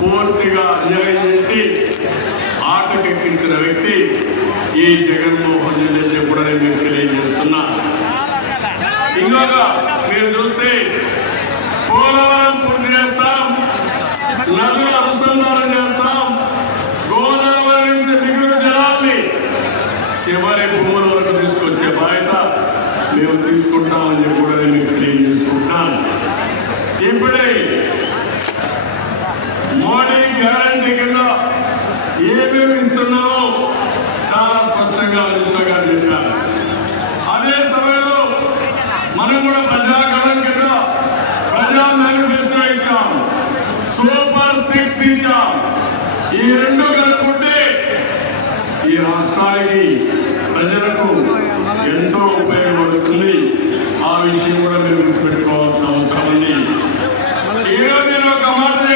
పూర్తిగా అన్యాయం చేసి ఆటకెక్కించిన వ్యక్తి ఈ జగన్మోహన్ రెడ్డి అని కూడా నేను తెలియజేస్తున్నా. ఇంకొక మీరు చూస్తే పోలవరం పూర్తి చేస్తాం, నదుల అనుసంధానం చేస్తాం, గోదావరి నుంచి మిగిలిన జలాల్ని చివరి భూముల వరకు తీసుకొచ్చే బాధ్యత మేము తీసుకుంటామని చెప్పి కూడా నేను తెలియజేసుకుంటాను. ఇప్పుడే మోడీ గ్యారంటీ కింద ఏమేమి ఇస్తున్నామో చాలా స్పష్టంగా మిశ్రా గారు చెప్పారు. అదే సమయంలో మనం కూడా ప్రజాగణం కింద ప్రజా మేనిఫెస్టో ఇచ్చాం, సూపర్ 6 ఇచ్చాం. ఈ రెండు కలుపుకుంటే ఈ రాష్ట్రానికి ప్రజలకు ఎంతో ఉపయోగపడుతుంది. ఆ విషయం కూడా మీరు గుర్తుపెట్టుకోవాలి.